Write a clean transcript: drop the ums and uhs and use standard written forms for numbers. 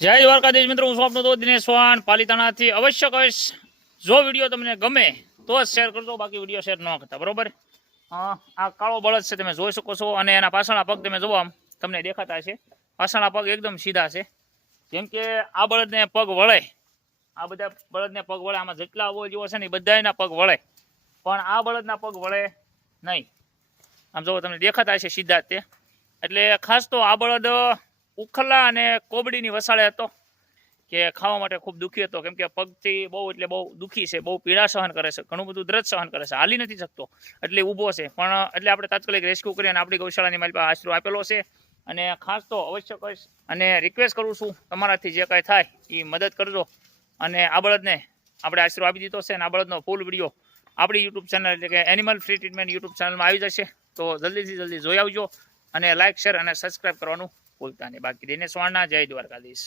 જય દ્વારકાધીશ મિત્રો, હું છું આપનો દોસ્ત દિનેશ ચૌહાણ પાલિતાણાથી. અવશ્ય કહીશ, જો વિડીયો તમને ગમે તો જ શેર કરજો, બાકી વિડીયો શેર ન કરતા, બરોબર. આ કાળો બળદ છે, તમે જોઈ શકો છો, અને એના પાછળના પગ તમે જોવો, આમ તમને દેખાતા છે. પાછળના પગ એકદમ સીધા છે, જેમ કે આ બળદને પગ વળે, આ બધા બળદને પગ વળે, આમાં જેટલા અવયવ જેવો છે ને એ બધાના પગ વળે, પણ આ બળદના પગ વળે નહીં. આમ જોવો, તમને દેખાતા છે સીધા તે. એટલે ખાસ તો આ બળદ ઉખલા અને કોબડીની વસાળે હતો, કે ખાવા માટે ખૂબ દુઃખી હતો, કેમ કે પગથી બહુ એટલે બહુ દુઃખી છે, બહુ પીડા સહન કરે છે, ઘણું બધું દ્રદ સહન કરે છે, હાલી નથી શકતો, એટલે ઊભો છે. પણ એટલે આપણે તાત્કાલિક રેસ્ક્યુ કરી અને આપણી ગૌશાળાની મારી પાસે આશરો આપેલો છે. અને ખાસ તો અવશ્ય કહીશ અને રિક્વેસ્ટ કરું છું, તમારાથી જે કાંઈ થાય એ મદદ કરજો. અને આ બળદને આપણે આશરો આપી દીધો છે, અને આ બળદનો ફૂલ વિડીયો આપણી યુટ્યુબ ચેનલ એટલે કે એનિમલ ફ્રી ટ્રીટમેન્ટ યુટ્યુબ ચેનલમાં આવી જશે. તો જલ્દીથી જલ્દી જોઈ આવજો, અને લાઇક શેર અને સબસ્ક્રાઈબ કરવાનું ભૂલતા નહીં. બાકી દિનેશ ચૌહાણના જય દ્વારકાધીશ.